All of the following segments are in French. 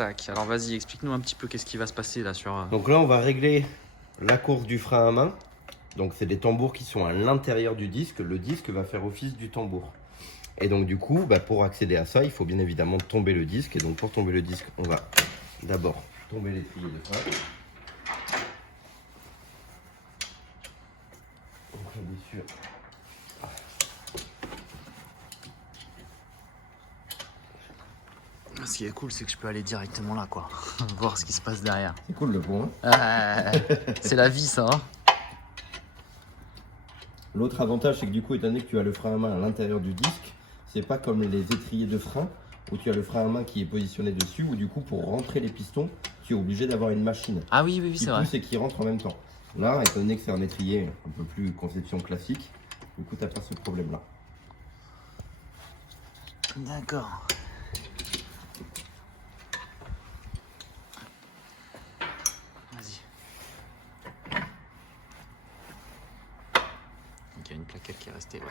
Tac, alors vas-y, explique-nous un petit peu qu'est-ce qui va se passer là sur... Donc là, on va régler la course du frein à main. Donc c'est des tambours qui sont à l'intérieur du disque. Le disque va faire office du tambour. Et donc du coup, pour accéder à ça, il faut bien évidemment tomber le disque. Et donc pour tomber le disque, on va d'abord tomber l'étrier de frein. Donc là, bien sûr. Ce qui est cool, c'est que je peux aller directement là, quoi. Voir ce qui se passe derrière. C'est cool le pont, hein. C'est la vie, ça, hein. L'autre avantage, c'est que du coup, étant donné que tu as le frein à main à l'intérieur du disque, c'est pas comme les étriers de frein où tu as le frein à main qui est positionné dessus, où du coup, pour rentrer les pistons, tu es obligé d'avoir une machine Ah oui, oui, oui, qui c'est vrai. pousse et qui rentre en même temps. Là, étant donné que c'est un étrier un peu plus conception classique, du coup, tu n'as pas ce problème-là. D'accord. Vas-y. Donc il y a une plaquette qui est restée, ouais.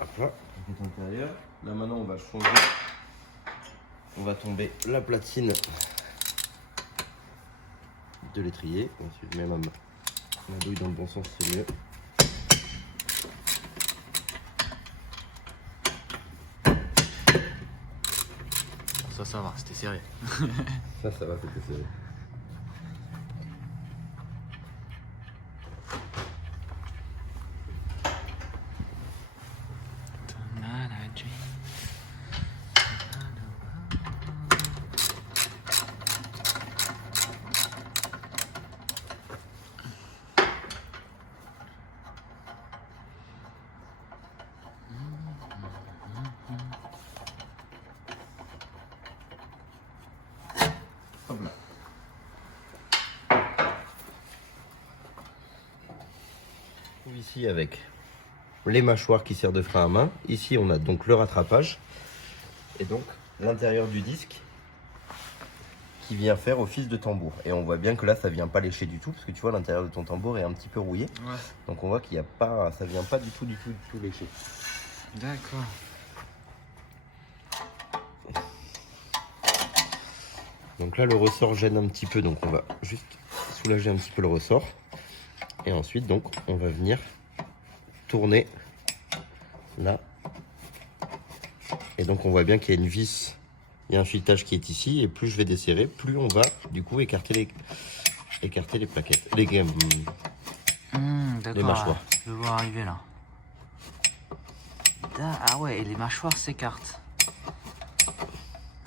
Hop là, plaquette intérieure. Là, maintenant, on va changer. On va tomber la platine de l'étrier. Ensuite, je mets ma douille dans le bon sens, c'est mieux. Ça va, c'était serré. Ça va, c'était serré. Hop là. Ici avec les mâchoires qui servent de frein à main. Ici on a donc le rattrapage et donc l'intérieur du disque qui vient faire office de tambour. Et on voit bien que là ça vient pas lécher du tout parce que tu vois l'intérieur de ton tambour est un petit peu rouillé. Ouais. Donc on voit qu'il y a pas, ça vient pas du tout lécher. D'accord. Donc là le ressort gêne un petit peu, donc on va juste soulager un petit peu le ressort. Et ensuite donc on va venir tourner là. Et donc on voit bien qu'il y a une vis, il y a un filetage qui est ici. Et plus je vais desserrer, plus on va du coup écarter les plaquettes, les mâchoires. Je le vois arriver là. Ah ouais, et les mâchoires s'écartent.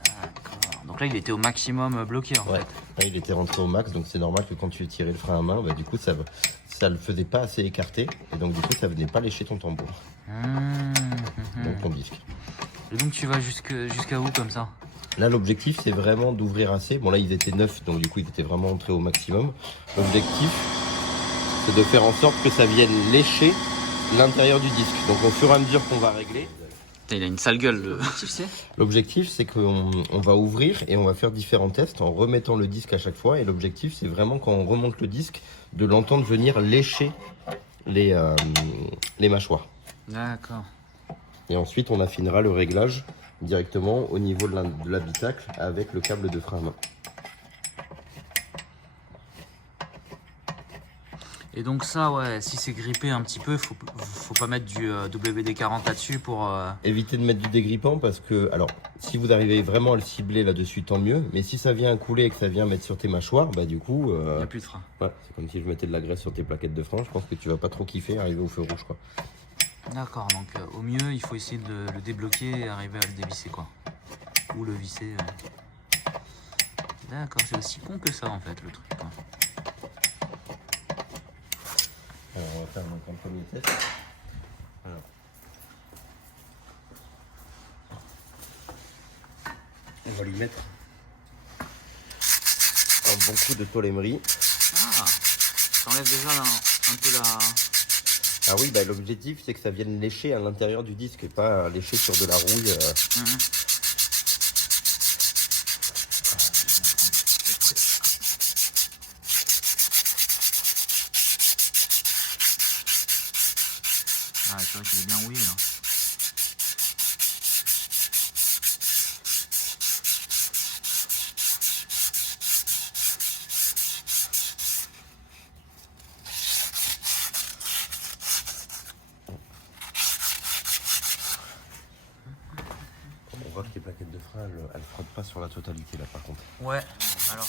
D'accord. Donc là, il était au maximum bloqué en Ouais, fait. là il était rentré au max, donc c'est normal que quand tu tirais le frein à main, du coup ça le faisait pas assez écarté. Et donc du coup ça venait pas lécher ton tambour. Donc ton disque. Et donc tu vas jusqu'à où comme ça? Là l'objectif c'est vraiment d'ouvrir assez. Bon là ils étaient neufs, donc du coup ils étaient vraiment entrés au maximum. L'objectif c'est de faire en sorte que ça vienne lécher l'intérieur du disque. Donc au fur et à mesure qu'on va régler. Il a une sale gueule. L'objectif c'est qu'on va ouvrir et on va faire différents tests en remettant le disque à chaque fois. Et l'objectif c'est vraiment quand on remonte le disque de l'entendre venir lécher les mâchoires. D'accord. Et ensuite on affinera le réglage directement au niveau de l'habitacle avec le câble de frein à main. Et donc ça, ouais, si c'est grippé un petit peu, faut pas mettre du WD-40 là-dessus pour... Évitez de mettre du dégrippant parce que, alors, si vous arrivez vraiment à le cibler là-dessus, tant mieux. Mais si ça vient à couler et que ça vient mettre sur tes mâchoires, du coup... Il n'y a plus de frein. Ouais, c'est comme si je mettais de la graisse sur tes plaquettes de frein. Je pense que tu vas pas trop kiffer arriver au feu rouge, quoi. D'accord, donc au mieux, il faut essayer de le débloquer et arriver à le dévisser, quoi. Ou le visser. D'accord, c'est aussi con que ça, en fait, le truc, quoi. Alors, on va faire un premier test. Alors. On va lui mettre un bon coup de tôle-émerie. Ah, ça enlève déjà un peu la... Ah oui, l'objectif c'est que ça vienne lécher à l'intérieur du disque et pas lécher sur de la rouille. Ah, c'est vrai qu'il est bien rouillé là. de frein, elle frotte pas sur la totalité là par contre. Ouais, alors.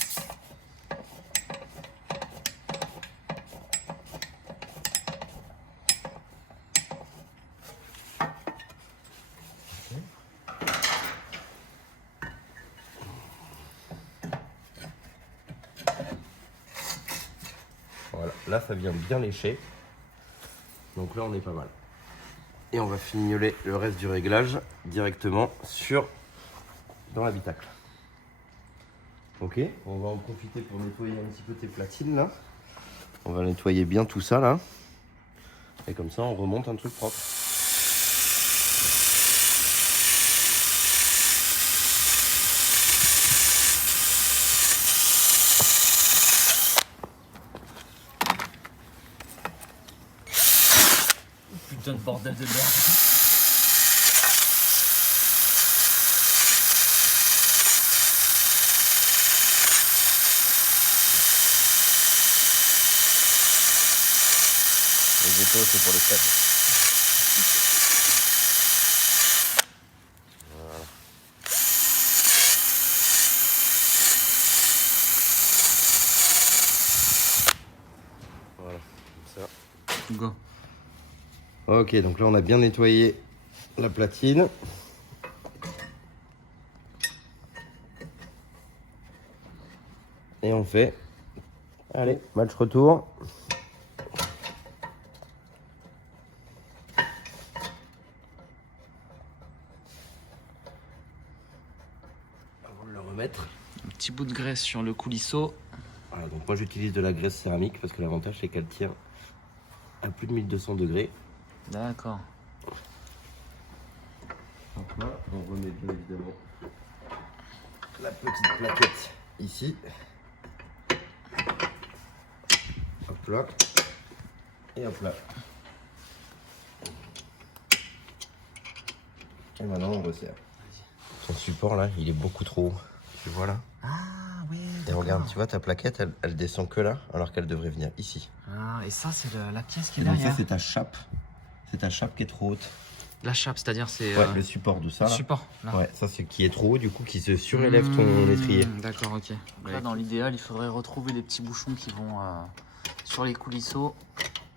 Voilà, là ça vient bien lécher. Donc là on est pas mal. Et on va fignoler le reste du réglage directement dans l'habitacle. Ok, on va en profiter pour nettoyer un petit peu tes platines là. On va nettoyer bien tout ça là. Et comme ça on remonte un truc propre. Putain de bordel de merde. Les étaux c'est pour les faibles. Voilà. Voilà, comme ça. Go. Ok, donc là on a bien nettoyé la platine. Et on fait, allez, match retour. Avant de le remettre. Un petit bout de graisse sur le coulisseau. Voilà, donc moi j'utilise de la graisse céramique parce que l'avantage c'est qu'elle tient à plus de 1200 degrés. D'accord. Donc là, on remet bien évidemment la petite plaquette ici. Hop là. Et hop là. Et maintenant on resserre. Son support là, il est beaucoup trop haut. Tu vois là? Ah oui. Et regarde, tu vois ta plaquette, elle descend que là, alors qu'elle devrait venir ici. Ah, et ça, c'est la pièce qui est Et donc derrière. ça, c'est ta chape. C'est ta chape qui est trop haute. La chape, c'est-à-dire c'est. Ouais, le support de ça. Le Là. support. Là. Ouais, ça c'est qui est trop haut, du coup, qui se surélève ton étrier. D'accord, ok. Donc là, dans l'idéal, il faudrait retrouver les petits bouchons qui vont sur les coulisseaux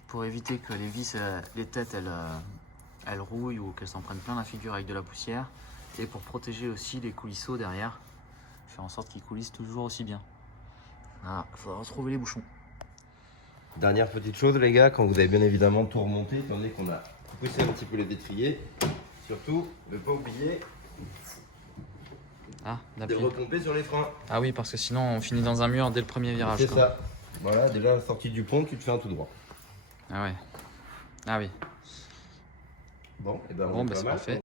pour éviter que les vis, les têtes, elles rouillent ou qu'elles s'en prennent plein la figure avec de la poussière. Et pour protéger aussi les coulisseaux derrière, faire en sorte qu'ils coulissent toujours aussi bien. Voilà, il faudra retrouver les bouchons. Dernière petite chose, les gars, quand vous avez bien évidemment tout remonté, étant donné qu'on a poussé un petit peu les étriers, surtout ne pas oublier de repomper sur les freins. Ah oui, parce que sinon on finit dans un mur dès le premier virage. C'est ça. Voilà, déjà à la sortie du pont, tu te fais un tout droit. Ah ouais. Ah oui. Bon, et ben Bon, bah c'est parfait.